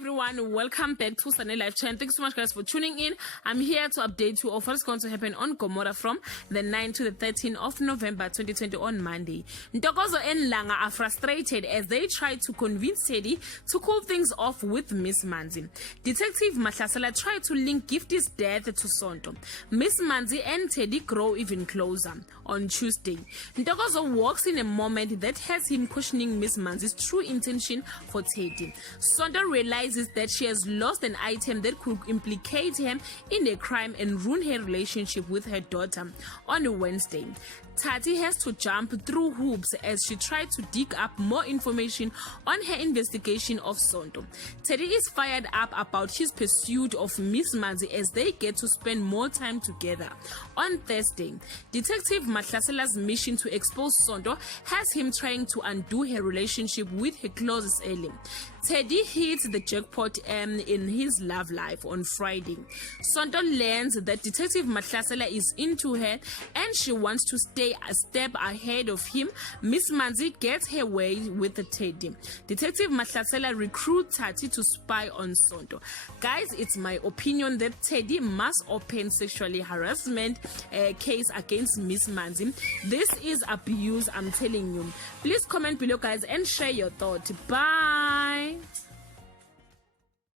everyone, welcome back to Sunday Live Channel. Thanks so much guys for tuning in. I'm here to update you of what's going to happen on Gomora from the 9th to the 13th of November 2020 on Monday. Ntokozo and Langa are frustrated as they try to convince Teddy to cool things off with Miss Manzi. Detective Mahlasela tried to link Gifty's death to Sonto. Miss Manzi and Teddy grow even closer. On Tuesday, Ntokozo walks in a moment that has him questioning Miss Manzi's true intention for Teddy. Sonto realizes that she has lost an item that could implicate him in a crime and ruin her relationship with her daughter. On Wednesday, Tati has to jump through hoops as she tried to dig up more information on her investigation of Sonto. Teddy is fired up about his pursuit of Miss Manzi as they get to spend more time together. On Thursday, Detective Mahlasela's mission to expose Sonto has him trying to undo her relationship with her closest ally. Teddy hits the jackpot in his love life on Friday. Sonto learns that Detective Mahlasela is into her and she wants to stay a step ahead of him. Miss Manzi gets her way with Teddy. Detective Mahlasela recruits Tati to spy on Sonto. Guys, it's my opinion that Teddy must open sexually harassment case against Miss Manzi. This is abuse, I'm telling you. Please comment below guys and share your thoughts. Bye.